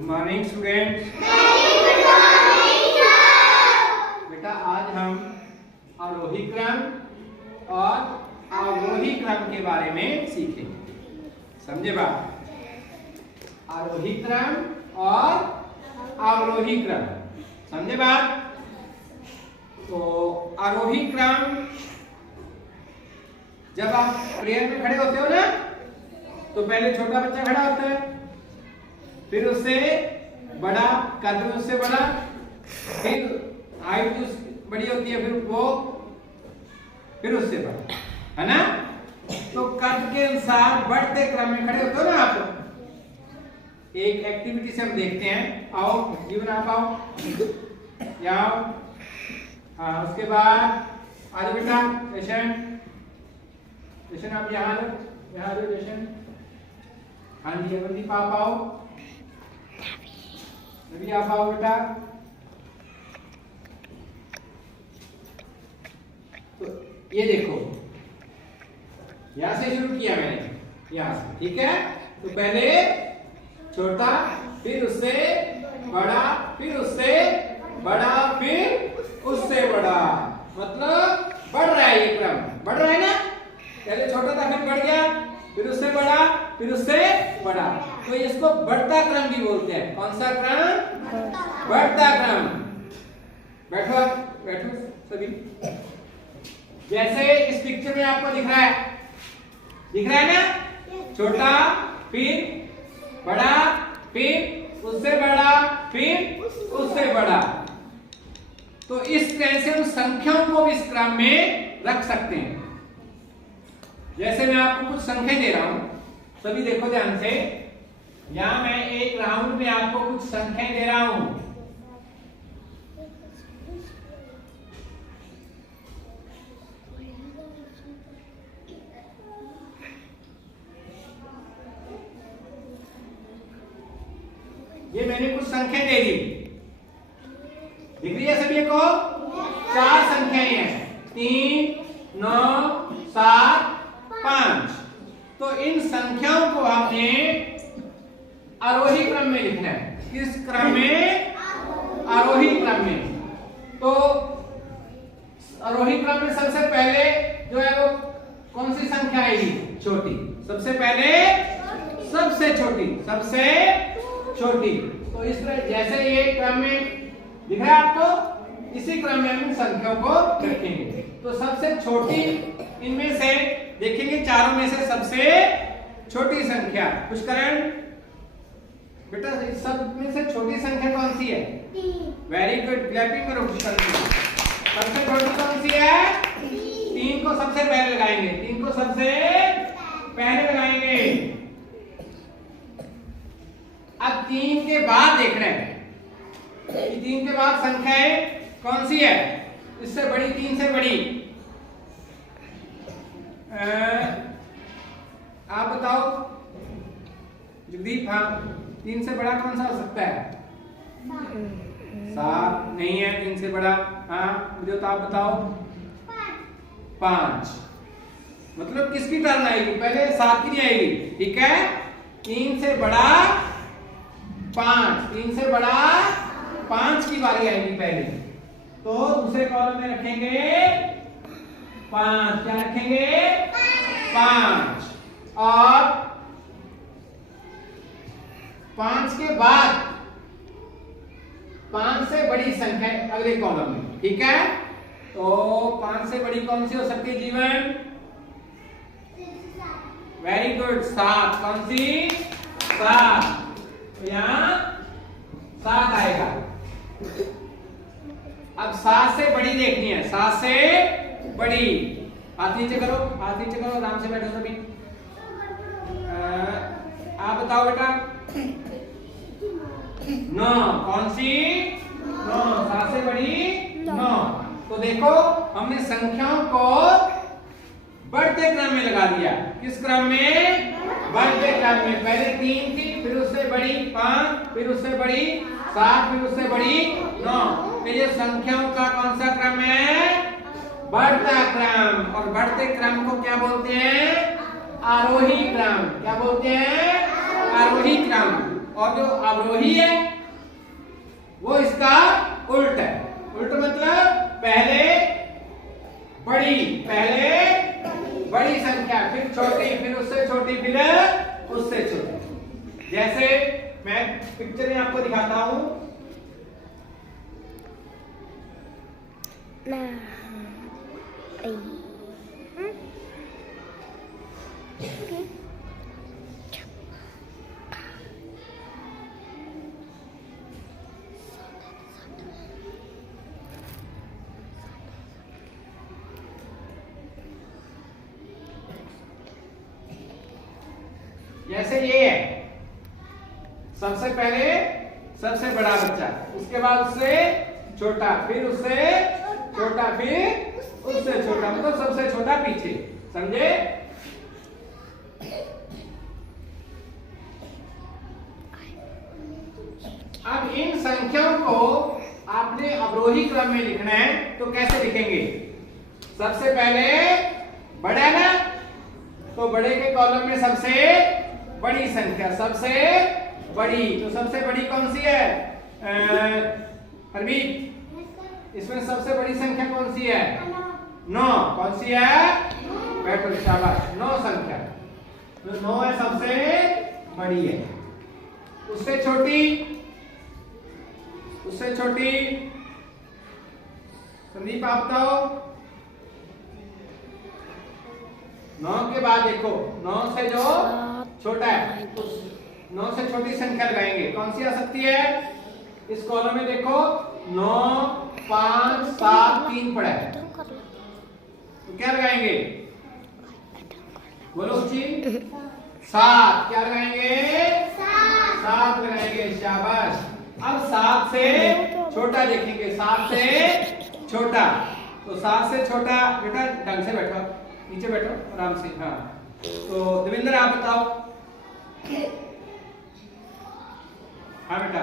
Good morning students. बेटा आज हम आरोही क्रम और अवरोही क्रम के बारे में सीखेंगे। समझे बात? आरोही क्रम और अवरोही क्रम, समझे बात? तो आरोही क्रम, जब आप प्रेयर में खड़े होते हो ना, तो पहले छोटा बच्चा खड़ा होता है, फिर उससे बड़ा, कद में उससे बड़ा, फिर हाइट बड़ी होती है, फिर उससे बड़ा, है ना? तो कद के अनुसार बढ़ते क्रम में खड़े होते हो ना आप। एक एक्टिविटी से हम देखते हैं। आओ जीवन, आप आओ, यहाँ। हाँ, उसके बाद आज बेटा जशन आप यहाँ लो, यहाँ लो जशन। हाँ जी अवंदीप आप आओ, नबी आप आओ बेटा। तो ये देखो, यहां से शुरू किया मैंने, यहां से, ठीक है? तो पहले छोटा, फिर उससे बड़ा, फिर उससे बड़ा, फिर उससे बड़ा, मतलब बढ़ रहा है ये क्रम, बढ़ रहा है ना? पहले छोटा था, फिर बढ़ गया, फिर उससे बड़ा, फिर उससे बड़ा। तो इसको बढ़ता क्रम भी बोलते हैं। कौन सा क्रम? बढ़ता क्रम। बैठो बैठो सभी। जैसे इस पिक्चर में आपको दिख रहा है ना? छोटा, फिर बड़ा, फिर उससे बड़ा, फिर उससे बड़ा। तो इस तरह से हम संख्याओं को भी इस क्रम में रख सकते हैं। जैसे मैं आपको कुछ संख्या दे रहा हूं, सभी देखो ध्यान से। यहां मैं एक राउंड में आपको कुछ संख्याएं दे रहा हूं। ये मैंने कुछ संख्या दे दी, दिख रही है सभी को? 4 संख्याएं हैं, 3, 9, 7, 5। तो इन संख्याओं को आपने आरोही क्रम में लिखना है। किस क्रम में? आरोही क्रम में। तो आरोही क्रम में सबसे पहले जो है वो कौन सी संख्या आएगी? छोटी। सबसे पहले सबसे छोटी, सबसे छोटी। तो इस तरह जैसे ये क्रम में दिख रहा है आपको, इसी क्रम में हम संख्याओं को रखेंगे। तो सबसे छोटी इनमें से देखेंगे, चारों में से सबसे छोटी संख्या पुष्करण बेटा, सब में से छोटी संख्या कौन सी है? 3। वेरी गुड, क्लैपिंग करो पुष्करण। सबसे छोटी कौन सी है? 3 को सबसे पहले लगाएंगे, 3 को सबसे पहले लगाएंगे। अब 3 के बाद देख रहे हैं कि 3 के बाद संख्याएं कौन सी है? इससे बड़ी, 3 से बड़ी। आप बताओ जगदीप। हाँ, 3 से बड़ा कौन सा हो सकता है? 7 नहीं है 3 से बड़ा। हाँ मुझे तो आप बताओ। 5। मतलब किसकी टर्न आएगी? पहले 7 की नहीं आएगी, ठीक है? 3 से बड़ा 5, 3 से बड़ा 5 की बारी आएगी पहले। तो दूसरे कॉलम में रखेंगे 5। क्या रखेंगे? 5। और 5 के बाद 5 से बड़ी संख्या अगले कॉलम में, ठीक है? तो 5 से बड़ी कौन सी हो सकती है जीवन? Very good, 7। कौन सी? 7। तो यहाँ 7 आएगा। अब 7 से बड़ी देखनी है, 7 से बड़ी। हाथ नीचे करो, हाथ नीचे करो, आराम से बैठो सभी। आप बताओ बेटा। 9। कौन सी? 9। 7 से बड़ी 9। तो देखो हमने संख्याओं को बढ़ते क्रम में लगा दिया। किस क्रम में? बढ़ते क्रम में। पहले 3 थी, फिर उससे बड़ी 5, फिर उससे बड़ी 7, फिर उससे बड़ी 9। तो ये संख्याओं का कौन सा क्रम है? बढ़ता क्रम। और बढ़ते क्रम को क्या बोलते हैं? आरोही क्रम। क्या बोलते हैं? आरोही क्रम। और जो अवरोही है वो इसका उल्ट है। उल्ट मतलब पहले बड़ी संख्या, फिर छोटी, फिर उससे छोटी, फिर उससे छोटी। जैसे मैं पिक्चर में आपको दिखाता हूं। जैसे ये है, सबसे पहले सबसे बड़ा बच्चा, उसके बाद उससे छोटा, फिर उससे छोटा, फिर उससे छोटा, मतलब सबसे छोटा पीछे। समझे? अब इन संख्याओं को आपने अवरोही क्रम में लिखना है, तो कैसे लिखेंगे? सबसे पहले बड़ा है ना, तो बड़े के कॉलम में सबसे बड़ी संख्या, सबसे बड़ी, तो सबसे बड़ी कौन सी है? हरमीत, इसमें सबसे बड़ी संख्या कौन सी है? 9। कौन सी है? बैठो, शाबाश। 9 संख्या, तो 9 है, सबसे बड़ी है। उससे छोटी, उससे छोटी संदीप आप बताओ। 9 के बाद देखो, 9 से जो छोटा है, उस 9 से छोटी संख्या लगाएंगे, कौन सी आ सकती है? इस कॉलम में देखो 9, 5, 7, 3 पड़ा है, तो क्या लगाएंगे? बोलो जी। 7। क्या लगाएंगे? 7 लगाएंगे, शाबाश। अब 7 से छोटा देखेंगे, 7 से छोटा, तो 7 से छोटा, बेटा ढंग से बैठो, नीचे बैठो आराम से। हाँ, तो देवेंद्र आप बताओ। हाँ बेटा,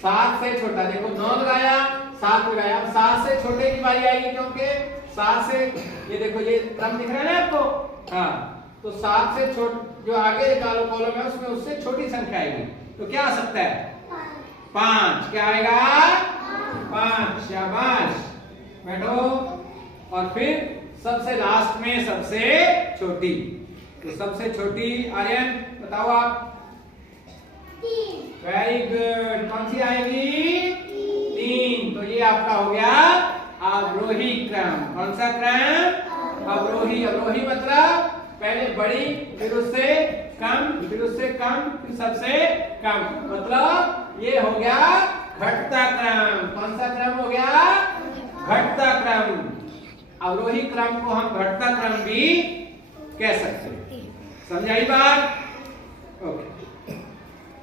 7 से छोटा, देखो 9 लगाया, 7 लगाया, अब 7 से छोटे की बारी आएगी, क्योंकि 7 से, ये देखो ये क्रम दिख रहा है ना आपको। हाँ, तो 7 से जो आगे कॉलम है उसमें उससे छोटी संख्या आएगी, तो क्या आ सकता है? 5। क्या आएगा? 5, शाबाश। बैठो, और फिर सबसे लास्ट में सबसे छोटी, तो सबसे छोटी आर्यन बताओ आप। 3। वेरी गुड, कौन सी आएगी? 3। तो ये आपका हो गया अवरोही क्रम। कौन सा क्रम? अवरोही। अवरोही मतलब पहले बड़ी, फिर उससे कम, फिर उससे कम, फिर सबसे कम, मतलब ये हो गया घटता क्रम। कौन सा क्रम हो गया? घटता क्रम। अवरोही क्रम को हम घटता क्रम भी कह सकते हैं। समझाई बात? ओके।